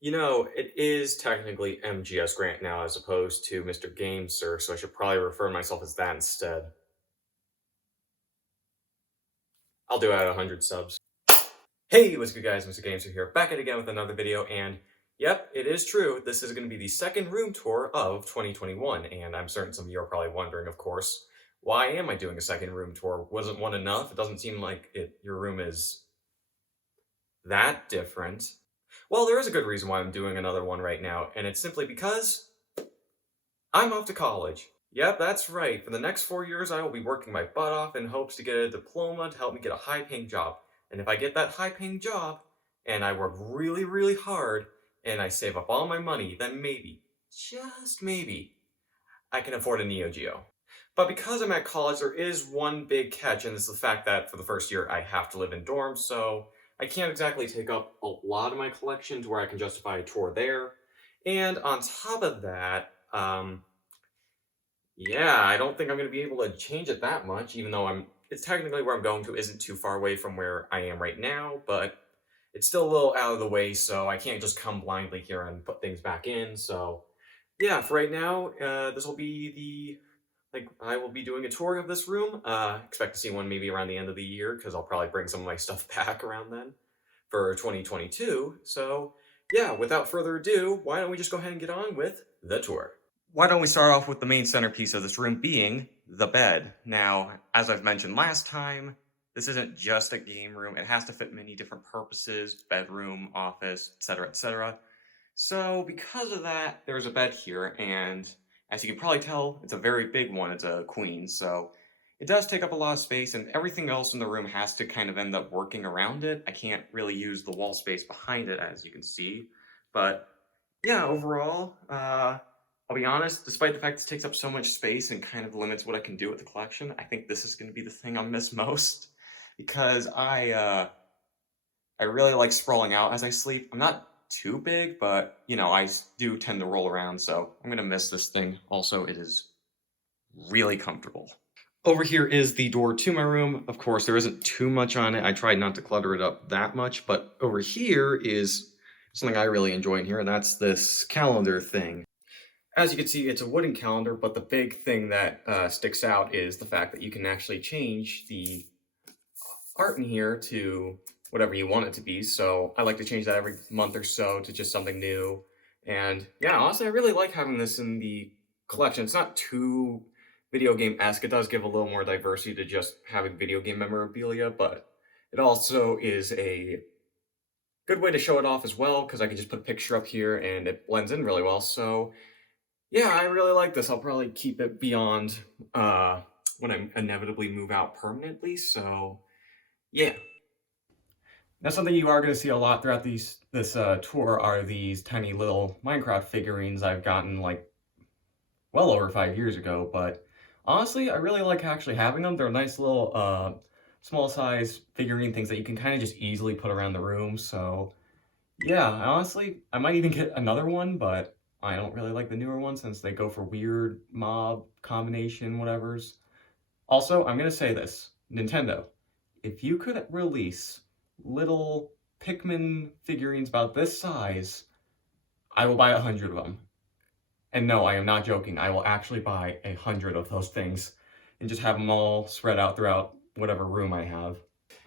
You know, it is technically MGS Grant now as opposed to Mr. Game Sir, so I should probably refer to myself as that instead. I'll do it at 100 subs. Hey, what's good guys, Mr. Game Sir here, back at it again with another video, and yep, it is true, this is going to be the second room tour of 2021, and I'm certain some of you are probably wondering, of course, why am I doing a second room tour? Wasn't one enough? It doesn't seem like your room is that different. Well, there is a good reason why I'm doing another one right now, and it's simply because I'm off to college. Yep, that's right. For the next 4 years, I will be working my butt off in hopes to get a diploma to help me get a high-paying job. And if I get that high-paying job, and I work really, really hard, and I save up all my money, then maybe, just maybe, I can afford a Neo Geo. But because I'm at college, there is one big catch, and it's the fact that for the first year, I have to live in dorms, so I can't exactly take up a lot of my collection to where I can justify a tour there. And on top of that, yeah, I don't think I'm going to be able to change it that much, even though it's technically where I'm going to isn't too far away from where I am right now, but it's still a little out of the way, so I can't just come blindly here and put things back in, so yeah, for right now, this will be I will be doing a tour of this room. Expect to see one maybe around the end of the year, because I'll probably bring some of my stuff back around then for 2022. So, yeah, without further ado, why don't we just go ahead and get on with the tour? Why don't we start off with the main centerpiece of this room being the bed. Now, as I've mentioned last time, this isn't just a game room. It has to fit many different purposes, bedroom, office, etc., etc. So because of that, there's a bed here, and as you can probably tell, it's a very big one. It's a queen, so it does take up a lot of space, and everything else in the room has to kind of end up working around it. I can't really use the wall space behind it, as you can see, but yeah, overall, I'll be honest, despite the fact this takes up so much space and kind of limits what I can do with the collection, I think this is going to be the thing I'll miss most, because I really like sprawling out as I sleep. I'm not too big, but, you know, I do tend to roll around, so I'm gonna miss this thing. Also, it is really comfortable. Over here is the door to my room. Of course, there isn't too much on it. I tried not to clutter it up that much, but over here is something I really enjoy in here, and that's this calendar thing. As you can see, it's a wooden calendar, but the big thing that sticks out is the fact that you can actually change the art in here to whatever you want it to be. So I like to change that every month or so to just something new. And yeah, honestly, I really like having this in the collection. It's not too video game-esque. It does give a little more diversity to just having video game memorabilia, but it also is a good way to show it off as well, because I can just put a picture up here and it blends in really well. So yeah, I really like this. I'll probably keep it beyond when I inevitably move out permanently. So yeah. Now, something you are going to see a lot throughout this tour are these tiny little Minecraft figurines I've gotten, like, well over 5 years ago, but honestly, I really like actually having them. They're nice little, small size figurine things that you can kind of just easily put around the room, so yeah, honestly, I might even get another one, but I don't really like the newer ones since they go for weird mob combination whatevers. Also, I'm going to say this, Nintendo, if you could release little Pikmin figurines about this size, I will buy 100 of them. And no, I am not joking. I will actually buy 100 of those things and just have them all spread out throughout whatever room I have.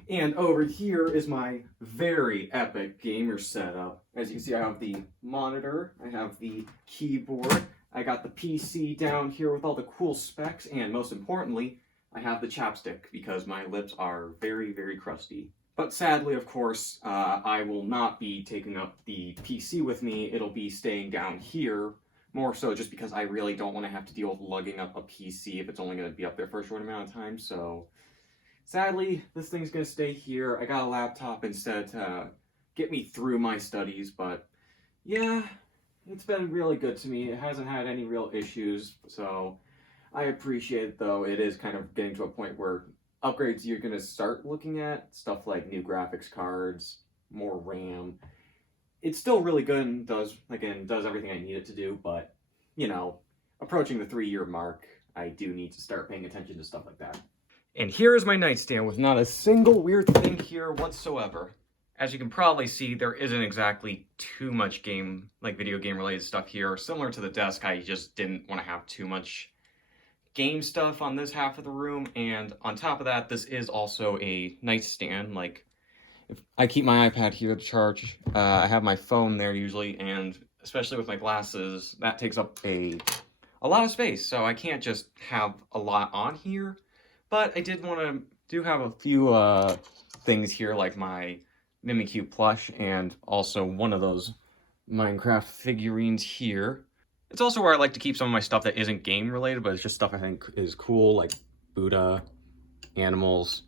And over here is my very epic gamer setup. As you can see, I have the monitor, I have the keyboard, I got the PC down here with all the cool specs, and most importantly, I have the chapstick because my lips are very, very crusty. But sadly, of course, I will not be taking up the PC with me. It'll be staying down here, more so just because I really don't want to have to deal with lugging up a PC if it's only going to be up there for a short amount of time. So sadly, this thing's going to stay here. I got a laptop instead to get me through my studies, but yeah, it's been really good to me. It hasn't had any real issues, so I appreciate it, though. It is kind of getting to a point where upgrades you're going to start looking at, stuff like new graphics cards, more RAM. It's still really good and does everything I need it to do, but, you know, approaching the 3-year mark, I do need to start paying attention to stuff like that. And here is my nightstand with not a single weird thing here whatsoever. as you can probably see, there isn't exactly too much video game related stuff here. Similar to the desk, I just didn't want to have too much game stuff on this half of the room. And on top of that, this is also a nightstand. Like, if I keep my iPad here to charge, I have my phone there usually, and especially with my glasses, that takes up a lot of space. So I can't just have a lot on here. But I did want to have a few things here, like my Mimikyu plush and also one of those Minecraft figurines here. It's also where I like to keep some of my stuff that isn't game related, but it's just stuff I think is cool, like Buddha, animals,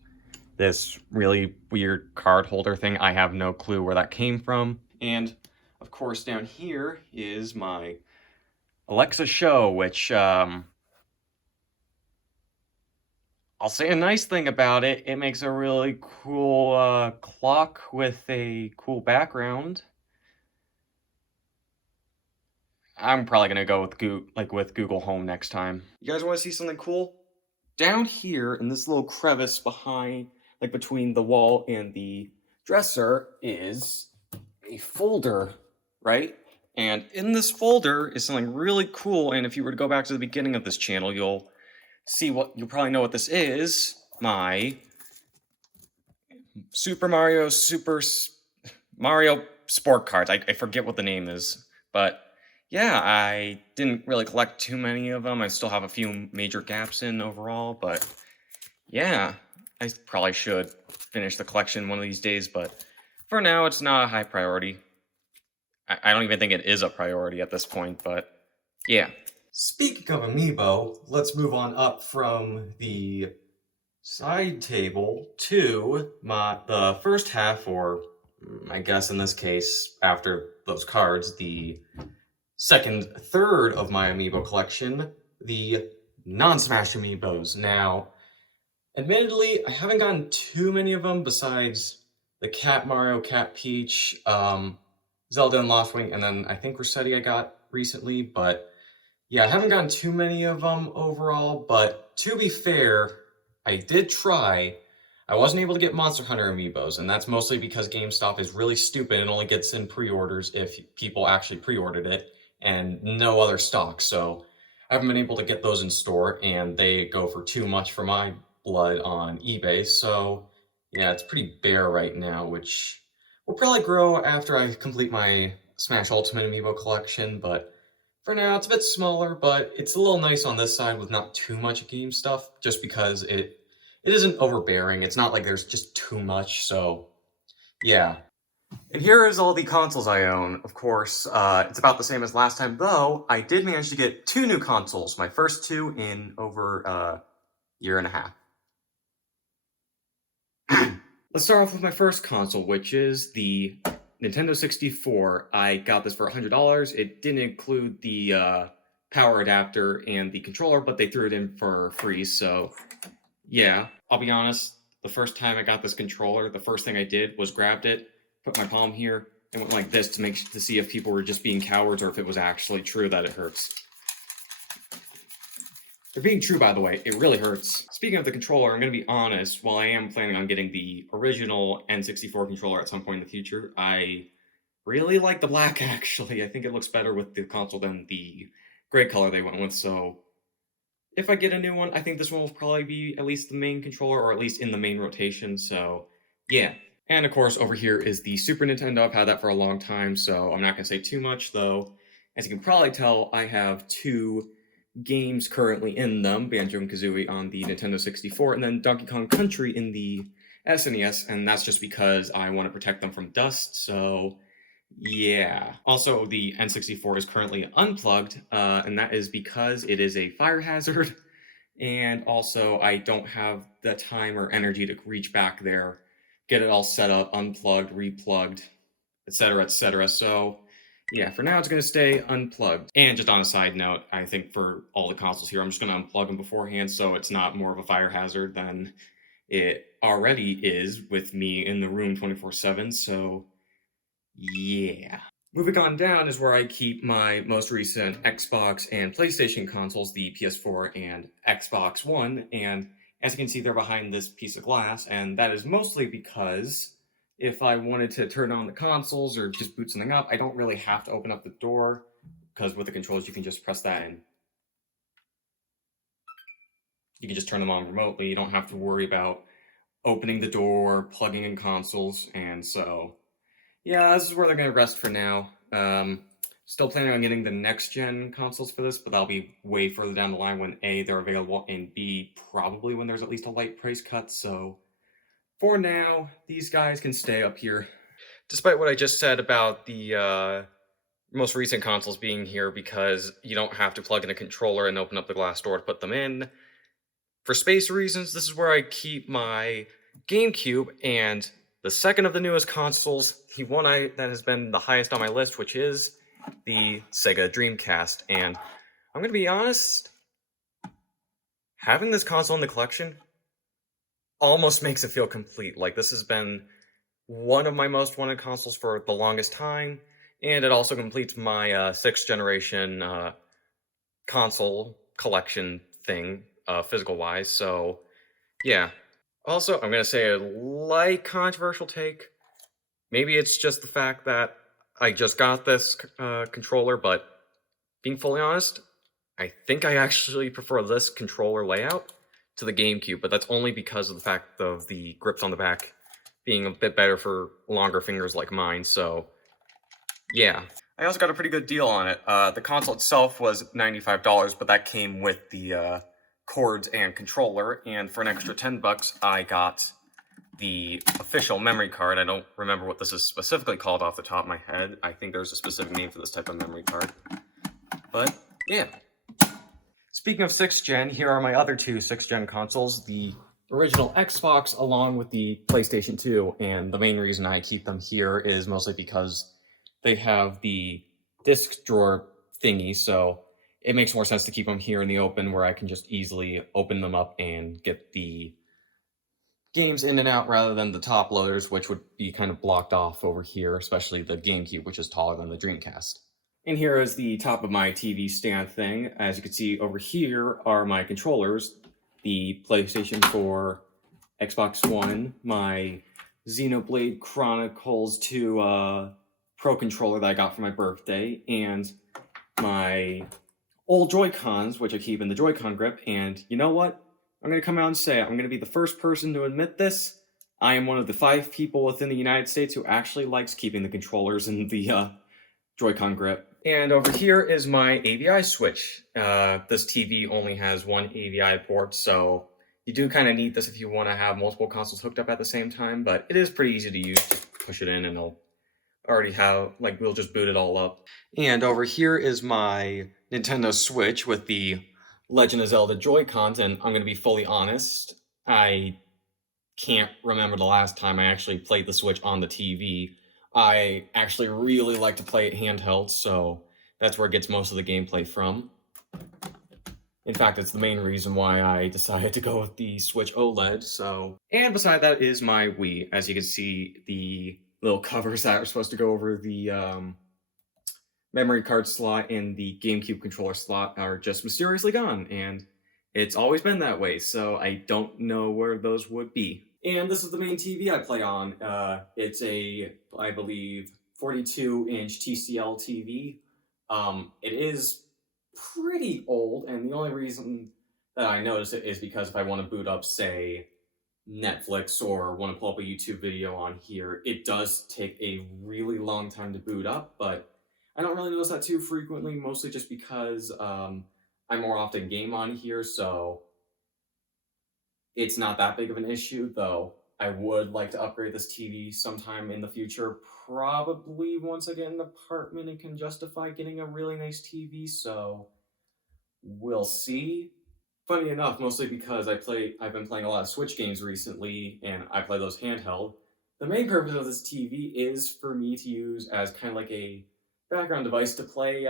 this really weird card holder thing. I have no clue where that came from. And of course down here is my Alexa Show, which I'll say a nice thing about it. It makes a really cool clock with a cool background. I'm probably gonna go with Google Home next time. You guys want to see something cool? Down here in this little crevice between the wall and the dresser is a folder, right? And in this folder is something really cool. And if you were to go back to the beginning of this channel, you'll probably know what this is. My Mario Sport cards. I forget what the name is, but yeah, I didn't really collect too many of them. I still have a few major gaps in overall, but yeah, I probably should finish the collection one of these days, but for now, it's not a high priority. I don't even think it is a priority at this point, but yeah. Speaking of Amiibo, let's move on up from the side table to the first half, or I guess in this case, after those cards, the third of my Amiibo collection, the non-Smash Amiibos. Now, admittedly, I haven't gotten too many of them besides the Cat Mario, Cat Peach, Zelda and Lost Wing, and then I think Rossetti I got recently, but yeah, I haven't gotten too many of them overall, but to be fair, I did try. I wasn't able to get Monster Hunter Amiibos, and that's mostly because GameStop is really stupid and only gets in pre-orders if people actually pre-ordered it, and no other stock, so I haven't been able to get those in store, and they go for too much for my blood on eBay, so yeah, it's pretty bare right now, which will probably grow after I complete my Smash Ultimate Amiibo collection, but for now it's a bit smaller, but it's a little nice on this side with not too much game stuff, just because it isn't overbearing. It's not like there's just too much, so yeah. And here is all the consoles I own. Of course, it's about the same as last time, though I did manage to get 2 new consoles, my first 2 in over a year and a half. Let's start off with my first console, which is the Nintendo 64. I got this for $100. It didn't include the power adapter and the controller, but they threw it in for free, so yeah. I'll be honest, the first time I got this controller, the first thing I did was grabbed it, put my palm here, and went like this to see if people were just being cowards or if it was actually true that it hurts. They're being true, by the way. It really hurts. Speaking of the controller, I'm going to be honest. While I am planning on getting the original N64 controller at some point in the future, I really like the black, actually. I think it looks better with the console than the gray color they went with, so if I get a new one, I think this one will probably be at least the main controller, or at least in the main rotation, so yeah. And of course, over here is the Super Nintendo. I've had that for a long time, so I'm not going to say too much, though. As you can probably tell, I have 2 games currently in them, Banjo and Kazooie on the Nintendo 64, and then Donkey Kong Country in the SNES, and that's just because I want to protect them from dust, so yeah. Also, the N64 is currently unplugged, and that is because it is a fire hazard, and also I don't have the time or energy to reach back there, get it all set up, unplugged, replugged, etc., etc., so yeah, for now it's going to stay unplugged. And just on a side note, I think for all the consoles here, I'm just going to unplug them beforehand so it's not more of a fire hazard than it already is with me in the room 24/7, so yeah. Moving on down is where I keep my most recent Xbox and PlayStation consoles, the PS4 and Xbox One, and as you can see, they're behind this piece of glass, and that is mostly because if I wanted to turn on the consoles or just boot something up, I don't really have to open up the door, because with the controls you can just press that and you can just turn them on remotely. You don't have to worry about opening the door, plugging in consoles, and so yeah, this is where they're going to rest for now. Still planning on getting the next-gen consoles for this, but that'll be way further down the line when A, they're available, and B, probably when there's at least a light price cut, so for now, these guys can stay up here. Despite what I just said about the most recent consoles being here because you don't have to plug in a controller and open up the glass door to put them in, for space reasons, this is where I keep my GameCube, and the second of the newest consoles, the one that has been the highest on my list, which is the Sega Dreamcast. And I'm going to be honest, having this console in the collection almost makes it feel complete. Like, this has been one of my most wanted consoles for the longest time, and it also completes my 6th generation console collection thing, physical-wise, so yeah. Also, I'm going to say a light controversial take. Maybe it's just the fact that I just got this controller, but being fully honest, I think I actually prefer this controller layout to the GameCube, but that's only because of the fact of the grips on the back being a bit better for longer fingers like mine, so yeah. I also got a pretty good deal on it. The console itself was $95, but that came with the cords and controller, and for an extra $10 I got the official memory card. I don't remember what this is specifically called off the top of my head. I think there's a specific name for this type of memory card, but yeah. Speaking of 6th gen, here are my other two 6th gen consoles, the original Xbox along with the PlayStation 2, and the main reason I keep them here is mostly because they have the disc drawer thingy, so it makes more sense to keep them here in the open where I can just easily open them up and get the games in and out rather than the top loaders, which would be kind of blocked off over here, especially the GameCube, which is taller than the Dreamcast. And here is the top of my TV stand thing. As you can see over here are my controllers, the PlayStation 4, Xbox One, my Xenoblade Chronicles 2 Pro controller that I got for my birthday, and my old Joy-Cons, which I keep in the Joy-Con grip. And you know what? I'm going to come out and say it. I'm going to be the first person to admit this. I am one of the 5 people within the United States who actually likes keeping the controllers in the Joy-Con grip. And over here is my AVI switch. This TV only has one AVI port, so you do kind of need this if you want to have multiple consoles hooked up at the same time, but it is pretty easy to use. Just push it in and it'll already have, like, we'll just boot it all up. And over here is my Nintendo Switch with the Legend of Zelda Joy-Cons, and I'm going to be fully honest, I can't remember the last time I actually played the Switch on the TV. I actually really like to play it handheld, so that's where it gets most of the gameplay from. In fact, it's the main reason why I decided to go with the Switch OLED, so... And beside that is my Wii. As you can see, the little covers that are supposed to go over the memory card slot and the GameCube controller slot are just mysteriously gone, and it's always been that way, so I don't know where those would be. And this is the main TV I play on. It's a, I believe, 42-inch TCL TV. It is pretty old, and the only reason that I notice it is because if I want to boot up, say, Netflix or want to pull up a YouTube video on here, it does take a really long time to boot up, but I don't really notice that too frequently, mostly just because I more often game on here, so it's not that big of an issue, though I would like to upgrade this TV sometime in the future, probably once I get an apartment and can justify getting a really nice TV, so we'll see. Funny enough, mostly because I've been playing a lot of Switch games recently, and I play those handheld. The main purpose of this TV is for me to use as kind of like a background device to play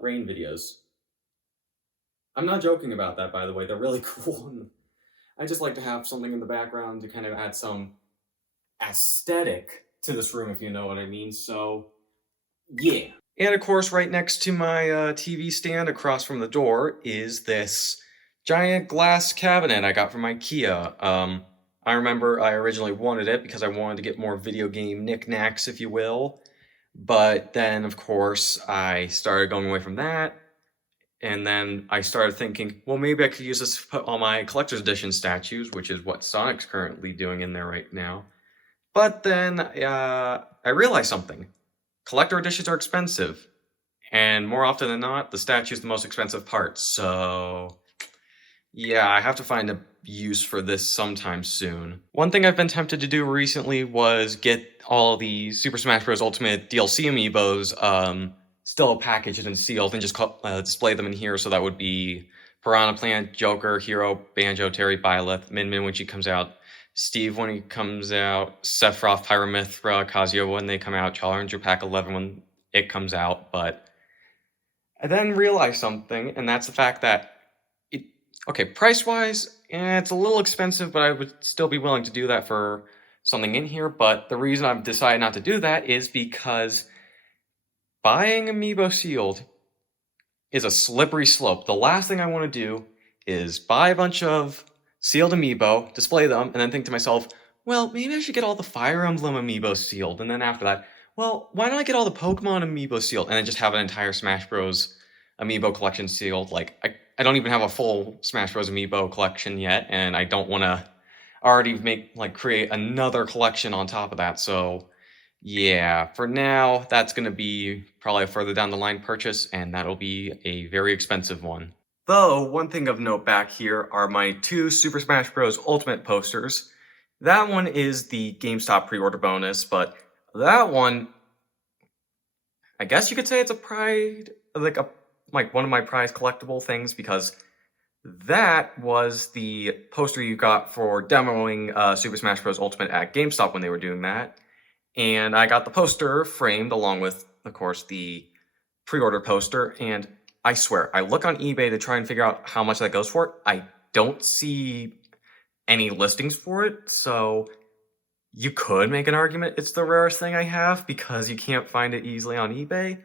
rain videos. I'm not joking about that, by the way. They're really cool. I just like to have something in the background to kind of add some aesthetic to this room, if you know what I mean. So, yeah. And of course, right next to my TV stand across from the door is this giant glass cabinet I got from IKEA. I remember I originally wanted it because I wanted to get more video game knickknacks, if you will. But then, of course, I started going away from that. And then I started thinking, well, maybe I could use this to put all my collector's edition statues, which is what Sonic's currently doing in there right now. But then I realized something. Collector editions are expensive. And more often than not, the statue is the most expensive part. So yeah, I have to find a use for this sometime soon. One thing I've been tempted to do recently was get all the Super Smash Bros. Ultimate DLC amiibos still packaged and sealed and just display them in here. So that would be Piranha Plant, Joker, Hero, Banjo, Terry, Byleth, Min Min when she comes out, Steve when he comes out, Sephiroth, Pyramithra, Kazuya when they come out, Challenger Pack 11 when it comes out. But I then realized something, and that's the fact that okay, price-wise, it's a little expensive, but I would still be willing to do that for something in here. But the reason I've decided not to do that is because buying Amiibo sealed is a slippery slope. The last thing I want to do is buy a bunch of sealed Amiibo, display them, and then think to myself, well, maybe I should get all the Fire Emblem Amiibo sealed. And then after that, well, why don't I get all the Pokemon Amiibo sealed? And then just have an entire Smash Bros. Amiibo collection sealed. Like, I don't even have a full Smash Bros. Amiibo collection yet, and I don't want to already create another collection on top of that. So yeah, for now, that's going to be probably a further down the line purchase, and that'll be a very expensive one. Though, one thing of note back here are my two Super Smash Bros. Ultimate posters. That one is the GameStop pre-order bonus, but that one, I guess you could say it's a pride, like one of my prized collectible things, because that was the poster you got for demoing Super Smash Bros. Ultimate at GameStop when they were doing that. And I got the poster framed along with, of course, the pre-order poster. And I swear, I look on eBay to try and figure out how much that goes for. I don't see any listings for it. So you could make an argument it's the rarest thing I have because you can't find it easily on eBay.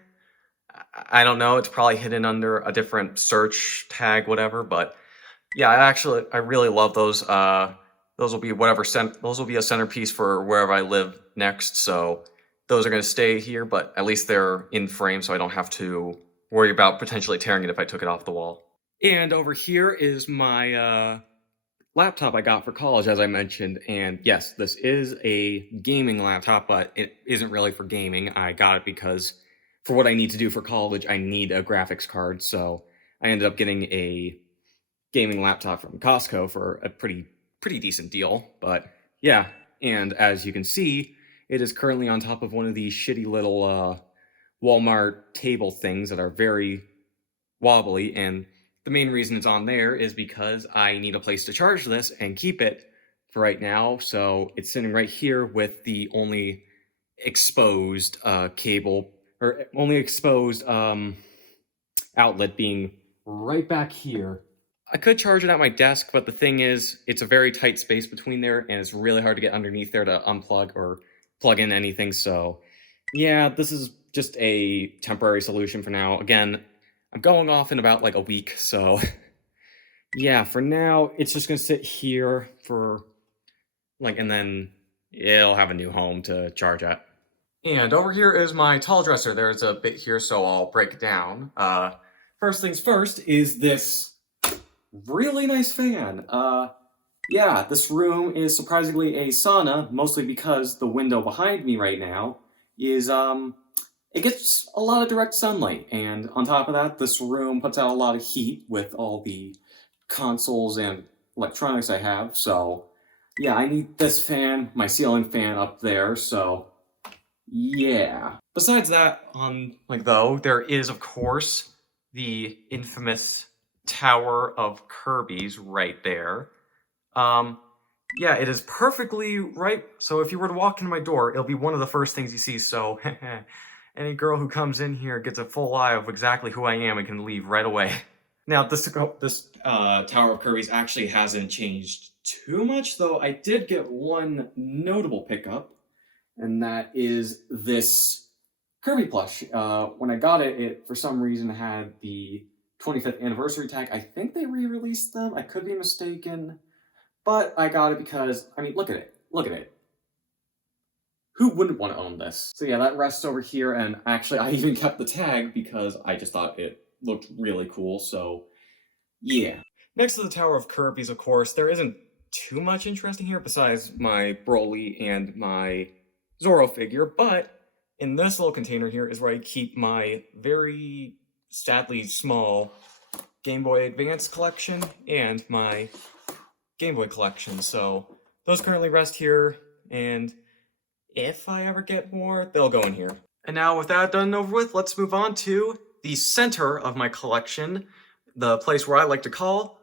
I don't know. It's probably hidden under a different search tag, whatever. But yeah, I really love those. Those will be those will be a centerpiece for wherever I live next. So those are going to stay here, but at least they're in frame, so I don't have to worry about potentially tearing it if I took it off the wall. And over here is my laptop I got for college, as I mentioned. And yes, this is a gaming laptop, but it isn't really for gaming. I got it because for what I need to do for college, I need a graphics card. So I ended up getting a gaming laptop from Costco for a pretty decent deal. But yeah, and as you can see, it is currently on top of one of these shitty little Walmart table things that are very wobbly, and the main reason it's on there is because I need a place to charge this and keep it for right now. So it's sitting right here with the only exposed cable, or only exposed outlet being right back here. I could charge it at my desk, but the thing is, it's a very tight space between there, and it's really hard to get underneath there to unplug or plug in anything. So yeah, this is just a temporary solution for now. Again, I'm going off in about like a week, so yeah, for now, it's just gonna sit here for and then it'll have a new home to charge at. And over here is my tall dresser. There's a bit here, so I'll break it down. First things first is this really nice fan. Yeah, this room is surprisingly a sauna, mostly because the window behind me right now is, it gets a lot of direct sunlight, and on top of that, this room puts out a lot of heat with all the consoles and electronics I have, so yeah, I need this fan, my ceiling fan up there, so yeah. Besides that, though, there is, of course, the infamous Tower of Kirby's right there. Yeah, it is perfectly right. So if you were to walk in my door, it'll be one of the first things you see. So any girl who comes in here gets a full eye of exactly who I am and can leave right away. Now, this Tower of Kirby's actually hasn't changed too much, though I did get one notable pickup, and that is this Kirby plush. When I got it, it for some reason had the 25th anniversary tag. I think they re-released them. I could be mistaken. But I got it because, I mean, look at it. Look at it. Who wouldn't want to own this? So yeah, that rests over here, and actually I even kept the tag because I just thought it looked really cool, so yeah. Next to the Tower of Kirby's, of course, there isn't too much interesting here besides my Broly and my Zoro figure, but in this little container here is where I keep my very sadly small Game Boy Advance collection and my Game Boy collection. So those currently rest here, and if I ever get more, they'll go in here. And now with that done and over with, let's move on to the center of my collection, the place where I like to call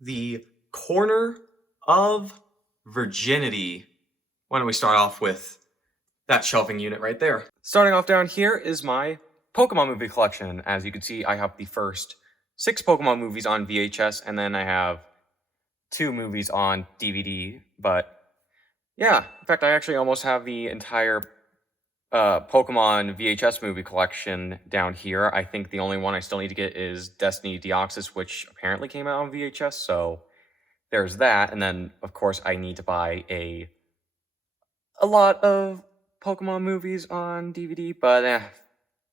the corner of virginity. Why don't we start off with that shelving unit right there. Starting off down here is my Pokemon movie collection. As you can see, I have the first 6 Pokemon movies on VHS, and then I have 2 movies on DVD. But yeah, in fact, I actually almost have the entire Pokemon VHS movie collection down here. I think the only one I still need to get is Destiny Deoxys, which apparently came out on VHS, so there's that. And then, of course, I need to buy a lot of Pokemon movies on DVD, but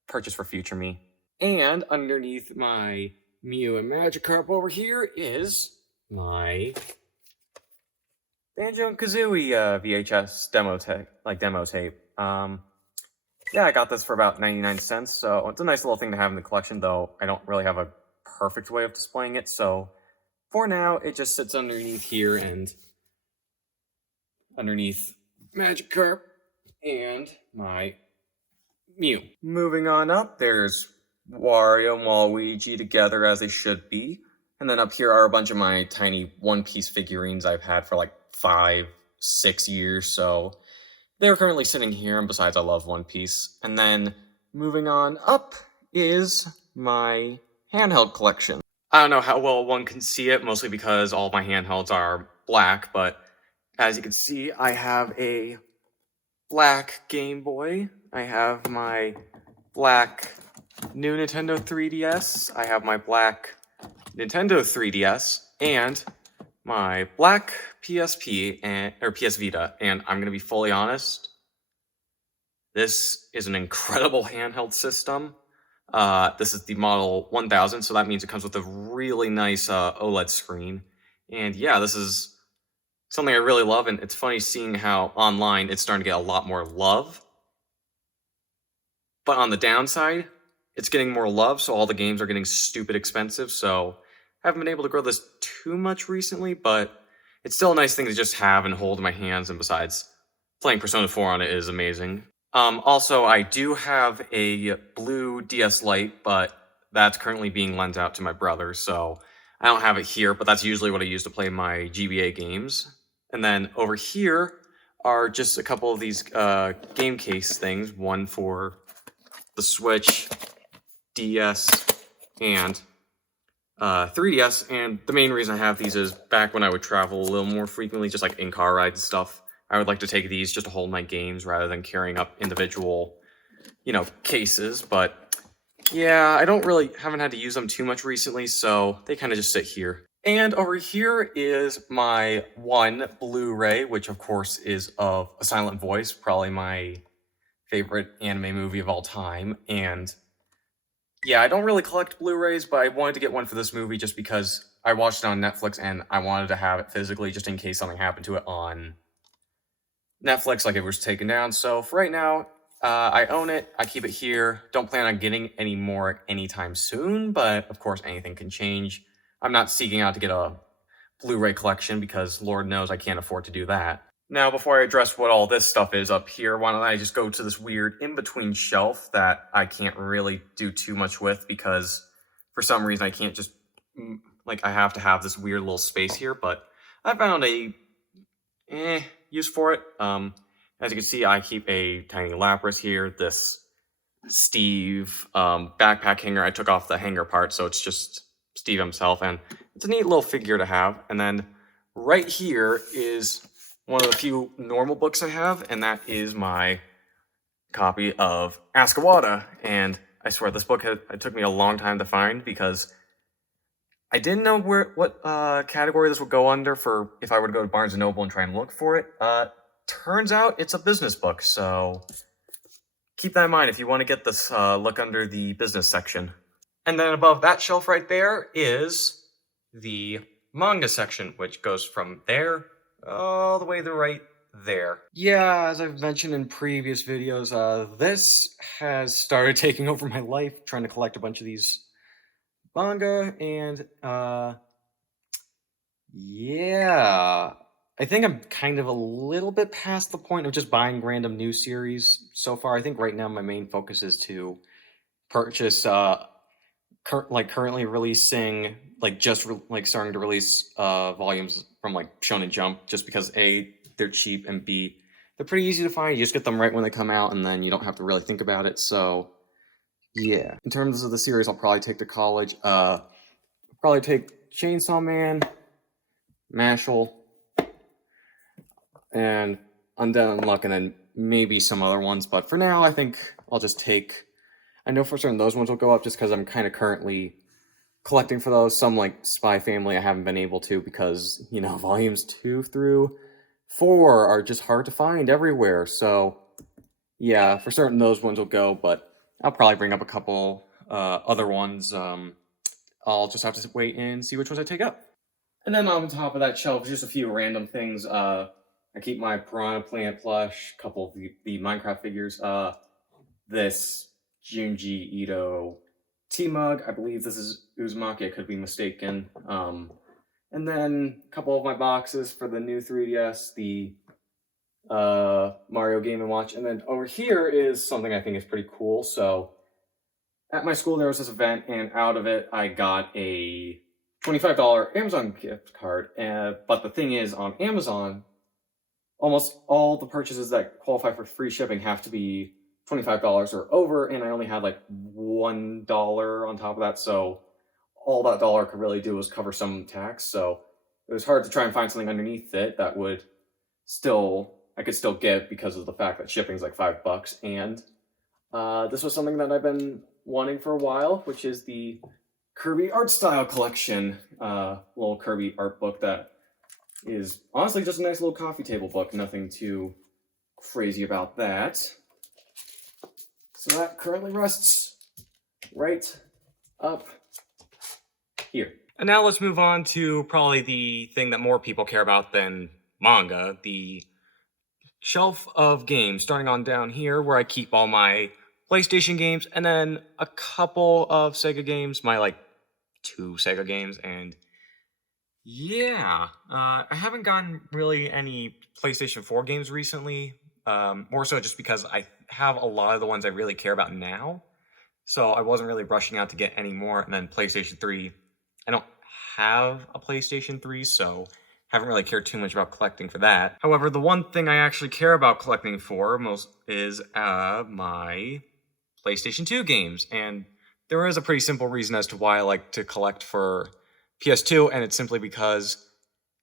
purchase for future me. And underneath my Mew and Magikarp over here is my Banjo and Kazooie VHS demo tape. Yeah, I got this for about 99 cents, so it's a nice little thing to have in the collection, though I don't really have a perfect way of displaying it, so for now, it just sits underneath here and underneath Magikarp and my Mew. Moving on up, there's Wario and Waluigi together as they should be, and then up here are a bunch of my tiny One Piece figurines I've had for like 5-6 years, so they're currently sitting here, and besides, I love One Piece. And then, moving on up is my handheld collection. I don't know how well one can see it, mostly because all my handhelds are black, but as you can see, I have a black Game Boy, I have my black new Nintendo 3DS, I have my black Nintendo 3DS, and my black PSP or PS Vita, and I'm gonna be fully honest, this is an incredible handheld system. This is the model 1000, so that means it comes with a really nice OLED screen. And yeah, this is something I really love, and it's funny seeing how online it's starting to get a lot more love. But on the downside, it's getting more love, so all the games are getting stupid expensive, so I haven't been able to grow this too much recently, but it's still a nice thing to just have and hold in my hands, and besides, playing Persona 4 on it is amazing. Also, I do have a blue DS Lite, but that's currently being lent out to my brother, so I don't have it here, but that's usually what I use to play my GBA games. And then over here are just a couple of these game case things, one for the Switch, DS, and 3DS, and the main reason I have these is back when I would travel a little more frequently, just like in car rides and stuff, I would like to take these just to hold my games rather than carrying up individual, cases. But yeah, I haven't had to use them too much recently, so they kind of just sit here. And over here is my one Blu-ray, which of course is of A Silent Voice, probably my favorite anime movie of all time. And yeah, I don't really collect Blu-rays, but I wanted to get one for this movie just because I watched it on Netflix and I wanted to have it physically just in case something happened to it on Netflix, like it was taken down. So for right now, I own it. I keep it here. Don't plan on getting any more anytime soon, but of course anything can change. I'm not seeking out to get a Blu-ray collection because Lord knows I can't afford to do that. Now, before I address what all this stuff is up here, why don't I just go to this weird in-between shelf that I can't really do too much with because for some reason I can't just, I have to have this weird little space here, but I found a use for it. As you can see, I keep a tiny Lapras here, this Steve backpack hanger. I took off the hanger part, so it's just Steve himself, and it's a neat little figure to have. And then right here is one of the few normal books I have, and that is my copy of Askawada. And I swear, this book it took me a long time to find because I didn't know what category this would go under for if I were to go to Barnes & Noble and try and look for it. Turns out it's a business book, so keep that in mind if you want to get this, look under the business section. And then above that shelf right there is the manga section, which goes from there all the way to right there. Yeah, as I've mentioned in previous videos, this has started taking over my life, trying to collect a bunch of these manga, and yeah, I think I'm kind of a little bit past the point of just buying random new series so far. I think right now my main focus is to purchase currently releasing, like starting to release volumes from like Shonen Jump, just because A, they're cheap, and B, they're pretty easy to find. You just get them right when they come out, and then you don't have to really think about it. So yeah, in terms of the series I'll probably take to college, probably take Chainsaw Man, Mashal, and Undead Unluck, and then maybe some other ones. But for now, I think I'll just take... I know for certain those ones will go up just because I'm kind of currently collecting for those. Some, like Spy Family, I haven't been able to because, you know, volumes 2 through 4 are just hard to find everywhere. So, yeah, for certain those ones will go, but I'll probably bring up a couple other ones. I'll just have to wait and see which ones I take up. And then on top of that shelf, just a few random things. I keep my Piranha Plant plush, a couple of the Minecraft figures, this Junji Ito tea mug. I believe this is Uzumaki, I could be mistaken. And then a couple of my boxes for the new 3DS, the Mario Game & Watch. And then over here is something I think is pretty cool. So at my school there was this event, and out of it I got a $25 Amazon gift card. But the thing is, on Amazon, almost all the purchases that qualify for free shipping have to be $25 or over, and I only had like $1 on top of that, so all that dollar could really do was cover some tax. So it was hard to try and find something underneath it that would I could still get, because of the fact that shipping's like $5. And this was something that I've been wanting for a while, which is the Kirby Art Style Collection, little Kirby art book that is honestly just a nice little coffee table book. Nothing too crazy about that. So that currently rests right up here. And now let's move on to probably the thing that more people care about than manga, the shelf of games, starting on down here where I keep all my PlayStation games, and then a couple of Sega games, my like 2 Sega games, and yeah, I haven't gotten really any PlayStation 4 games recently, more so just because I have a lot of the ones I really care about now, so I wasn't really rushing out to get any more. And then PlayStation 3, I don't have a PlayStation 3, so haven't really cared too much about collecting for that. However, the one thing I actually care about collecting for most is my PlayStation 2 games, and there is a pretty simple reason as to why I like to collect for PS2, and it's simply because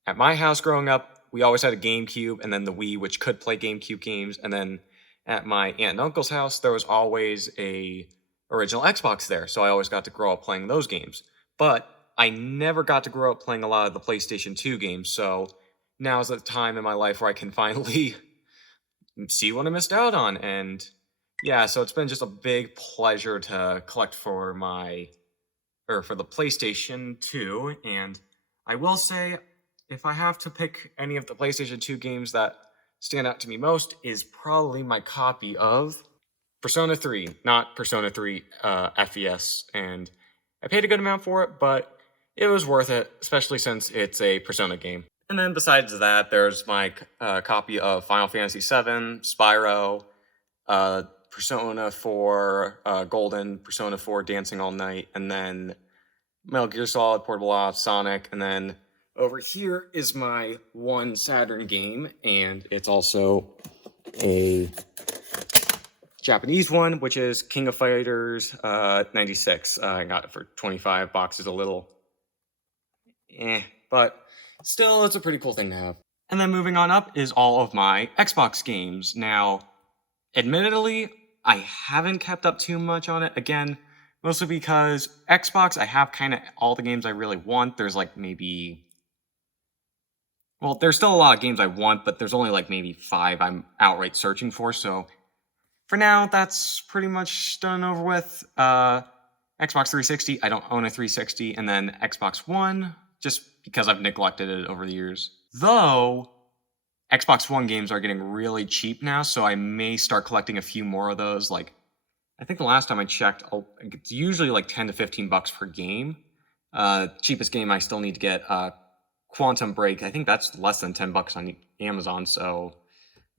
at my house growing up, we always had a GameCube and then the Wii, which could play GameCube games, and then at my aunt and uncle's house, there was always a original Xbox there, so I always got to grow up playing those games. But I never got to grow up playing a lot of the PlayStation 2 games, so now's the time in my life where I can finally see what I missed out on. And yeah, so it's been just a big pleasure to collect for the PlayStation 2, and I will say, if I have to pick any of the PlayStation 2 games that stand out to me most, is probably my copy of Persona 3, not Persona 3 FES, and I paid a good amount for it, but it was worth it, especially since it's a Persona game. And then besides that, there's my copy of Final Fantasy VII, Spyro, Persona 4 Golden, Persona 4 Dancing All Night, and then Metal Gear Solid, Portable Ops, Sonic, and then over here is my one Saturn game, and it's also a Japanese one, which is King of Fighters 96. I got it for 25 boxes, a little but still, it's a pretty cool thing to have. And then moving on up is all of my Xbox games. Now, admittedly, I haven't kept up too much on it. Again, Mostly because Xbox, I have kind of all the games I really want. There's like maybe... Well, there's still a lot of games I want, but there's only like maybe 5 I'm outright searching for, so... For now, that's pretty much done and over with. Xbox 360, I don't own a 360, and then Xbox One, just because I've neglected it over the years. Though, Xbox One games are getting really cheap now, so I may start collecting a few more of those. Like, I think the last time I checked, it's usually like 10 to 15 bucks per game. Cheapest game I still need to get, Quantum Break. I think that's less than 10 bucks on Amazon, so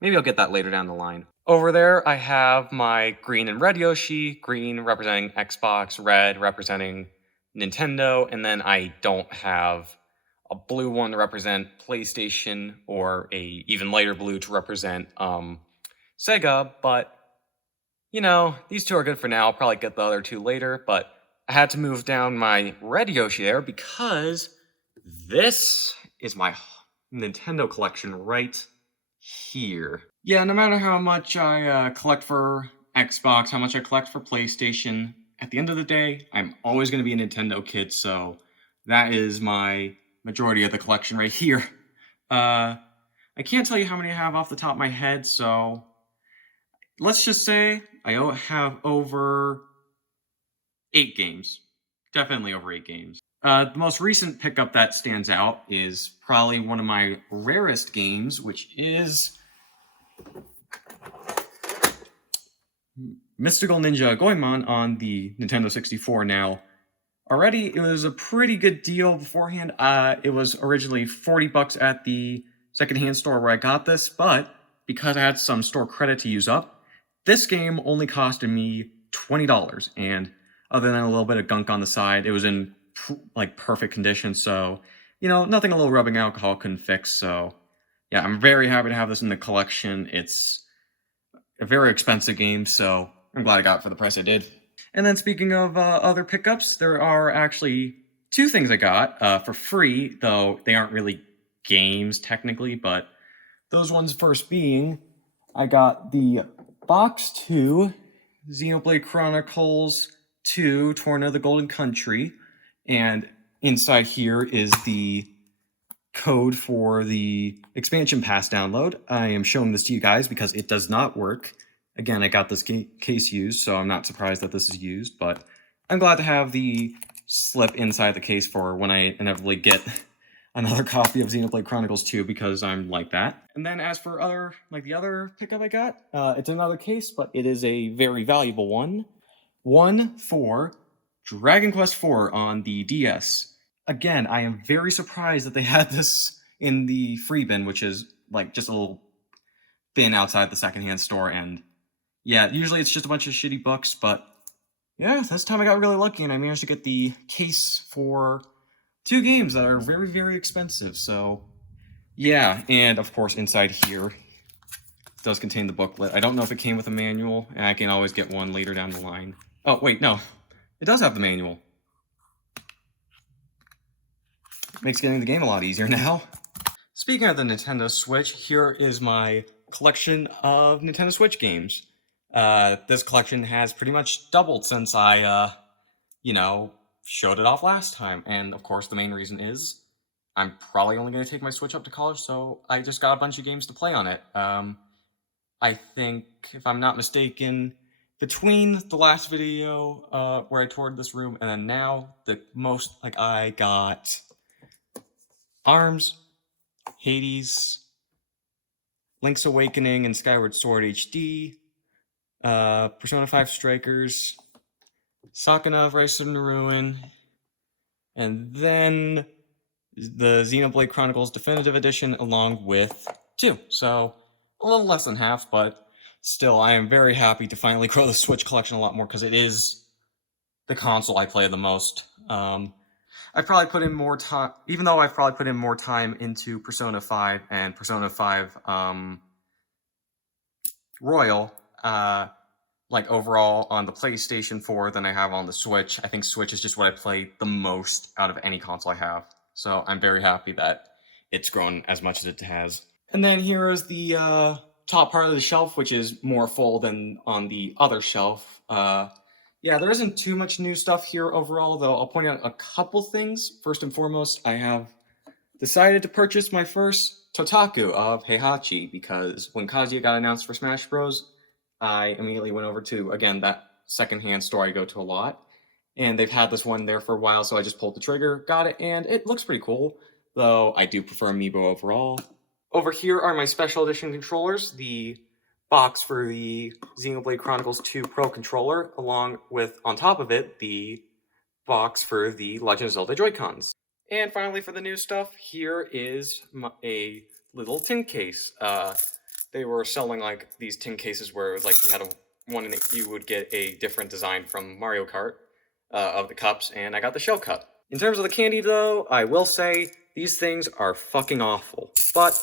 maybe I'll get that later down the line. Over there, I have my green and red Yoshi, green representing Xbox, red representing Nintendo, and then I don't have a blue one to represent PlayStation or a even lighter blue to represent Sega, but you know, these two are good for now. I'll probably get the other two later, but I had to move down my red Yoshi there because this is my Nintendo collection right here. Yeah, no matter how much I collect for Xbox, how much I collect for PlayStation, at the end of the day, I'm always going to be a Nintendo kid, so that is my majority of the collection right here. I can't tell you how many I have off the top of my head, so let's just say I have over 8 games. Definitely over 8 games. The most recent pickup that stands out is probably one of my rarest games, which is Mystical Ninja Goemon on the Nintendo 64 now. Already, it was a pretty good deal beforehand. It was originally 40 bucks at the secondhand store where I got this, but because I had some store credit to use up, this game only costed me $20, and other than a little bit of gunk on the side, it was in like perfect condition, so, you know, nothing a little rubbing alcohol couldn't fix, so yeah, I'm very happy to have this in the collection. It's a very expensive game, so I'm glad I got it for the price I did. And then speaking of other pickups, there are actually 2 things I got for free, though they aren't really games technically, but those ones first being, I got the Box 2 Xenoblade Chronicles 2 Torna of the Golden Country, and inside here is the code for the expansion pass download. I am showing this to you guys because it does not work. Again, I got this case used, so I'm not surprised that this is used, but I'm glad to have the slip inside the case for when I inevitably get another copy of Xenoblade Chronicles 2 because I'm like that. And then as for the other pickup I got, it's another case, but it is a very valuable one. One for Dragon Quest IV on the DS. Again, I am very surprised that they had this in the free bin, which is like just a little bin outside the secondhand store. And yeah, usually it's just a bunch of shitty books, but yeah, this time I got really lucky and I managed to get the case for 2 games that are very, very expensive. So yeah, and of course inside here does contain the booklet. I don't know if it came with a manual, and I can always get one later down the line. Oh, wait, no. It does have the manual. Makes getting the game a lot easier now. Speaking of the Nintendo Switch, here is my collection of Nintendo Switch games. This collection has pretty much doubled since I, showed it off last time. And of course, the main reason is I'm probably only going to take my Switch up to college, so I just got a bunch of games to play on it. I think, if I'm not mistaken, between the last video where I toured this room and then now, the most, I got ARMS, Hades, Link's Awakening and Skyward Sword HD, Persona 5 Strikers, Sakuna Rise from the Ruin, and then the Xenoblade Chronicles Definitive Edition along with 2. So, a little less than half, but still, I am very happy to finally grow the Switch collection a lot more because it is the console I play the most. I've probably put in more time, even though I've probably put in more time into Persona 5 and Persona 5 Royal, overall on the PlayStation 4 than I have on the Switch. I think Switch is just what I play the most out of any console I have. So I'm very happy that it's grown as much as it has. And then here is the top part of the shelf, which is more full than on the other shelf. Yeah, there isn't too much new stuff here overall, though I'll point out a couple things. First and foremost, I have decided to purchase my first Totaku of Heihachi because when Kazuya got announced for Smash Bros., I immediately went over to, again, that secondhand store I go to a lot. And they've had this one there for a while, so I just pulled the trigger, got it, and it looks pretty cool, though I do prefer Amiibo overall. Over here are my special edition controllers, the box for the Xenoblade Chronicles 2 Pro controller, along with, on top of it, the box for the Legend of Zelda Joy-Cons. And finally, for the new stuff, here is a little tin case. They were selling like these tin cases where it was like you had one and you would get a different design from Mario Kart of the cups, and I got the shell cup. In terms of the candy, though, I will say these things are fucking awful. But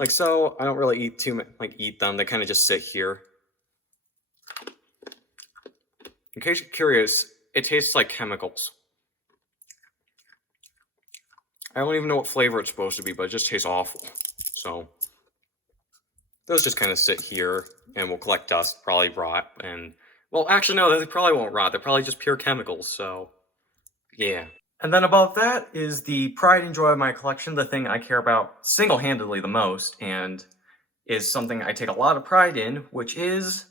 like so, I don't really eat them. They kind of just sit here. In case you're curious, it tastes like chemicals. I don't even know what flavor it's supposed to be, but it just tastes awful. So those just kind of sit here and will collect dust, probably rot, and well, actually no, they probably won't rot. They're probably just pure chemicals. So yeah. And then above that is the pride and joy of my collection, the thing I care about single-handedly the most, and is something I take a lot of pride in, which is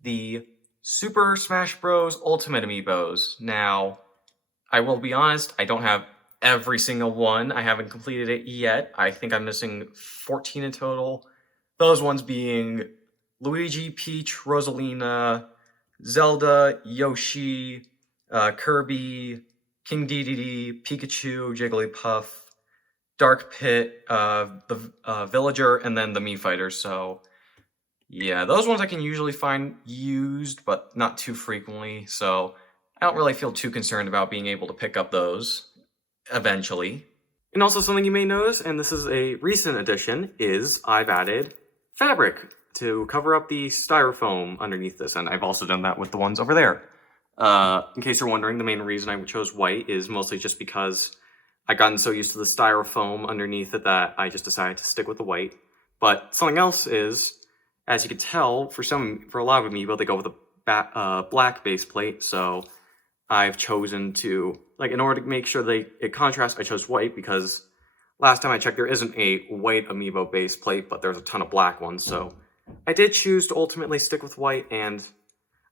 the Super Smash Bros. Ultimate Amiibos. Now, I will be honest, I don't have every single one. I haven't completed it yet. I think I'm missing 14 in total. Those ones being Luigi, Peach, Rosalina, Zelda, Yoshi, Kirby, King Dedede, Pikachu, Jigglypuff, Dark Pit, the Villager, and then the Mii Fighter. So yeah, those ones I can usually find used, but not too frequently. So I don't really feel too concerned about being able to pick up those eventually. And also something you may notice, and this is a recent addition, is I've added fabric to cover up the styrofoam underneath this, and I've also done that with the ones over there. In case you're wondering, the main reason I chose white is mostly just because I've gotten so used to the styrofoam underneath it that I just decided to stick with the white. But something else is, as you can tell, for a lot of Amiibo, they go with a black base plate, so I've chosen to, like, in order to make sure it contrasts, I chose white because last time I checked, there isn't a white Amiibo base plate, but there's a ton of black ones, so I did choose to ultimately stick with white, and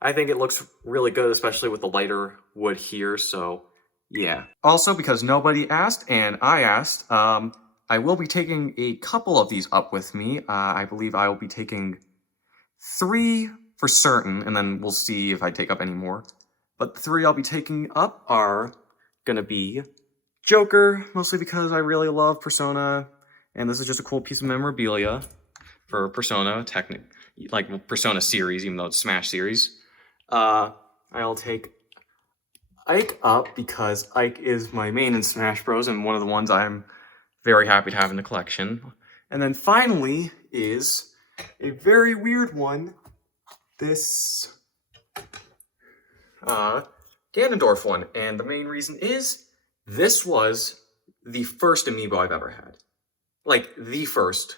I think it looks really good, especially with the lighter wood here, so yeah. Also, because nobody asked, and I asked, I will be taking a couple of these up with me. I believe I will be taking 3 for certain, and then we'll see if I take up any more. But the 3 I'll be taking up are gonna be Joker, mostly because I really love Persona, and this is just a cool piece of memorabilia for Persona, like Persona series, even though it's Smash series. I'll take Ike up because Ike is my main in Smash Bros. And one of the ones I'm very happy to have in the collection. And then finally is a very weird one, this Ganondorf one. And the main reason is this was the first Amiibo I've ever had. Like, the first.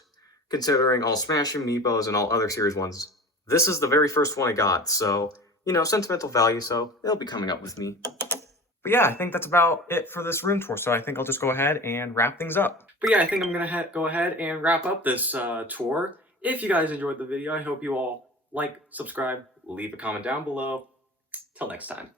Considering all Smash Amiibos and all other series ones, this is the very first one I got, so, you know, sentimental value, so it'll be coming up with me. But yeah, I think that's about it for this room tour, so I think I'll just go ahead and wrap things up. But yeah, I think I'm gonna go ahead and wrap up this tour. If you guys enjoyed the video, I hope you all like, subscribe, leave a comment down below. Till next time.